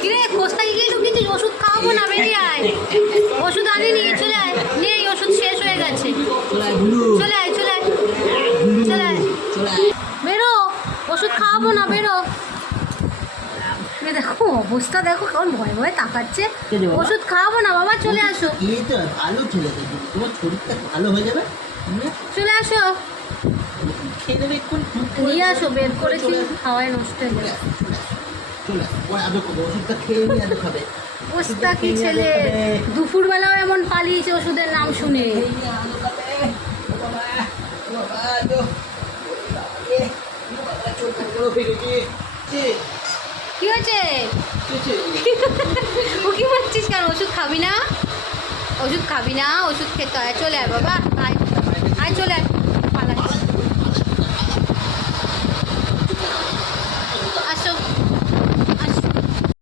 কিরে কোথায় গিয়ে ঢুকেছিস? ওষুধ খাওয়াবো না, বেরিয়ে আয়। ওষুধ আনিনি, চলে আয়। নেই, ওষুধ শেষ হয়ে গেছে। চলে আয়, চলে আয়, চলে আয়, বেরো। ওষুধ খাওয়াবো না, বেরো। দেখো অবস্থা, দেখো কেমন ভয় ভয় তাকাচ্ছে। ওষুধ খাওয়াবো না বাবা, চলে আসো। ভালো ছেলে, তোমার শরীরটা ভালো হয়ে যাবে। চলে আসো, খেয়ে দেবে একটু, নিয়ে আসো। বের করেছি, খাওয়ায় নষ্ট হয়ে যাবে। চলে ওষুধটা খেয়ে নিয়ে আগে খাবে। অবস্থা কি ছেলে, দুপুরবেলাও এমন পালিয়েছে ওষুধের নাম শুনে। কি হয়েছে? ও কি বলছিস কেন? ওষুধ খাবি না? ওষুধ খাবি না? ওষুধ খেতে হয়। চলে আয় বাবা, আয় আয়, চলে আয়।